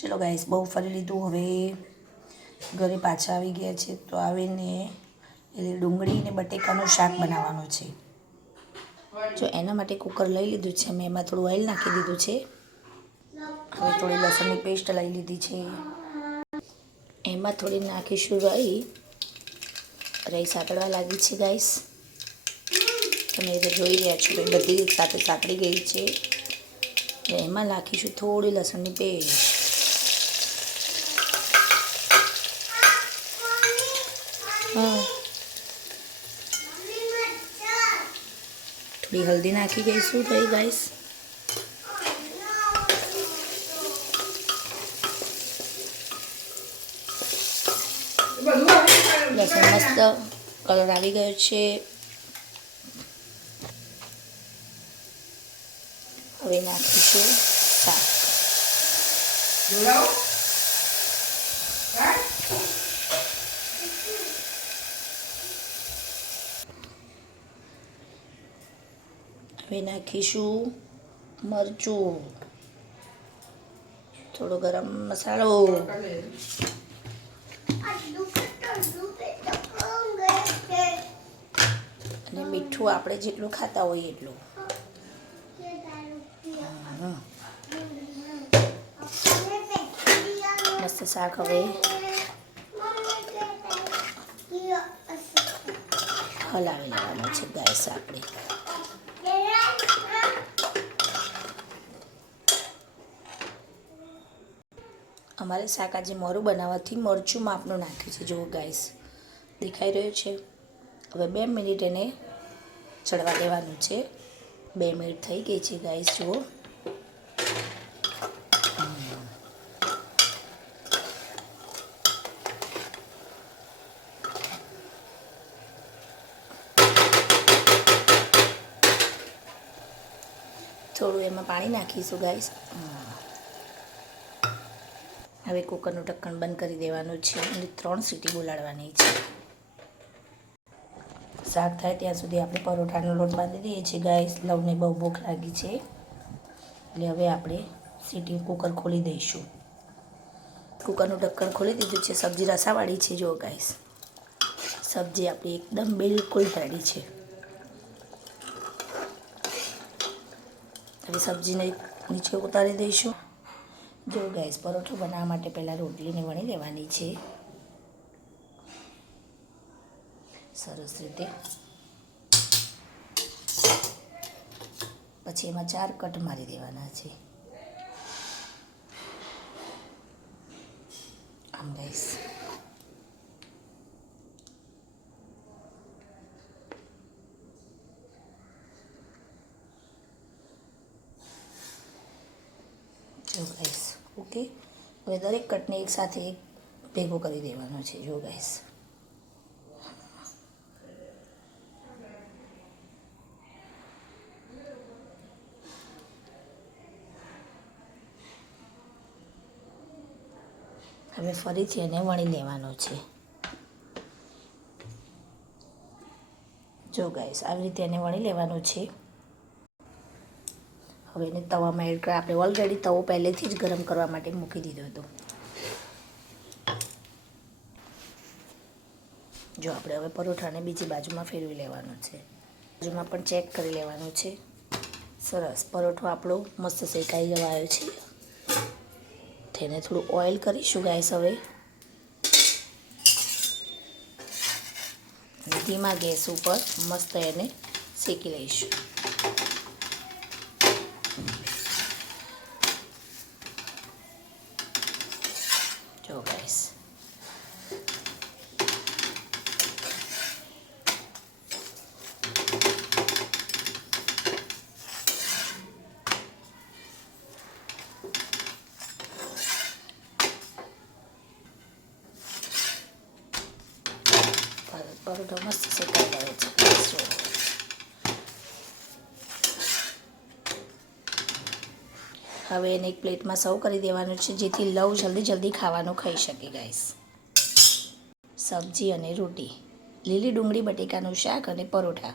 ચલો ગાઈસ, બહુ ફરી લીધું. હવે ઘરે પાછા આવી ગયા છે. તો આવીને એટલે ડુંગળી અને બટેકાનું શાક બનાવવાનું છે. જો એના માટે કુકર લઈ લીધું છે. મેં એમાં થોડું ઓઇલ નાખી દીધું છે. હવે થોડી લસણની પેસ્ટ લઈ લીધી છે. એમાં થોડી નાખીશું રઈ સાતળવા લાગી છે ગાઈસ. તમે એ જોઈ રહ્યા છો કે બધી સાથે સાતળી ગઈ છે. એમાં નાખીશું થોડી લસણની પેસ્ટ. થોડી હલ્દી નાખી દઈશું તો ગાઈસ. લસણ મસ્ત કલર આવી ગયો છે. હવે નાખીશું શાક. હવે નાખીશું મરચું, થોડો ગરમ મસાલો અને મીઠું આપણે જેટલું ખાતા હોઈએ એટલું. મસ્ત શાક હવે હલાવી લેવાનું છે ગાઈસ આપણે. અમારે શાક આજે મોરું બનાવવાથી મરચું માપનું નાખ્યું છે. જુઓ ગાઈસ, દેખાઈ રહ્યું છે. હવે 2 મિનિટ એને ચડવા દેવાનું છે. 2 મિનિટ થઈ ગઈ છે ગાઈસ. જુઓ, થોડું એમાં પાણી નાખીશું ગાઈસ. હવે કુકરનું ઢક્કણ બંધ કરી દેવાનું છે અને 3 સીટી બોલાડવાની છે. શાક થાય ત્યાં સુધી આપણે પરોઠાનો લોટ બાંધી દઈએ છીએ ગાઈસ. લવને બહુ ભૂખ લાગી છે એટલે હવે આપણે કુકર ખોલી દઈશું. કુકરનું ઢક્કણ ખોલી દીધું છે. સબ્જી રસાવાળી છે. જો ગાઈસ, સબ્જી આપણી એકદમ બિલકુલ રેડી છે. હવે સબ્જીને નીચે ઉતારી દઈશું. જો ગાઈસ, પરોઠો બનાવવા માટે પહેલાં રોટલીને વણી લેવાની છે સરસ રીતે. પછી એમાં 4 કટ મારી દેવાના છે આમ ગાઈસ. જો ગાઈસ, ઓકે. હવે દરેક કટને એક સાથે ભેગો કરી દેવાનો છે. જો ગાઈસ, હવે ફરીથી એને વણી લેવાનો છે. જો ગાઈસ, આવી રીતે એને વણી લેવાનું છે. હવે એને તવામાં એડ કરી. આપણે ઓલરેડી તવો પહેલેથી જ ગરમ કરવા માટે મૂકી દીધો હતો. જો આપણે હવે પરોઠાને બીજી બાજુમાં ફેરવી લેવાનું છે. બાજુમાં પણ ચેક કરી લેવાનું છે. સરસ, પરોઠો આપણો મસ્ત શેકાઈ જવાયો છે. તેને થોડું ઓઇલ કરીશું ગાઈસ. હવે ધીમા ગેસ ઉપર મસ્ત એને શેકી લઈશું. જો ગાઈસ, પરોઠો મસ્ત શેકાઈ ગયો છે. હવે એને એક પ્લેટમાં સર્વ કરી દેવાનું છે, જેથી લવ જલ્દી ખાવાનું ખાઈ શકે ગાઈસ. સબ્જી અને રોટી, લીલી ડુંગળી બટેકાનું શાક અને પરોઠા.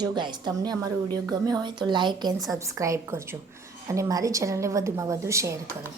જો ગાઈસ, તમને અમારો વિડીયો ગમ્યો હોય તો લાઈક એન્ડ સબસ્ક્રાઈબ કરજો અને મારી ચેનલને વધુમાં વધુ શેર કરો.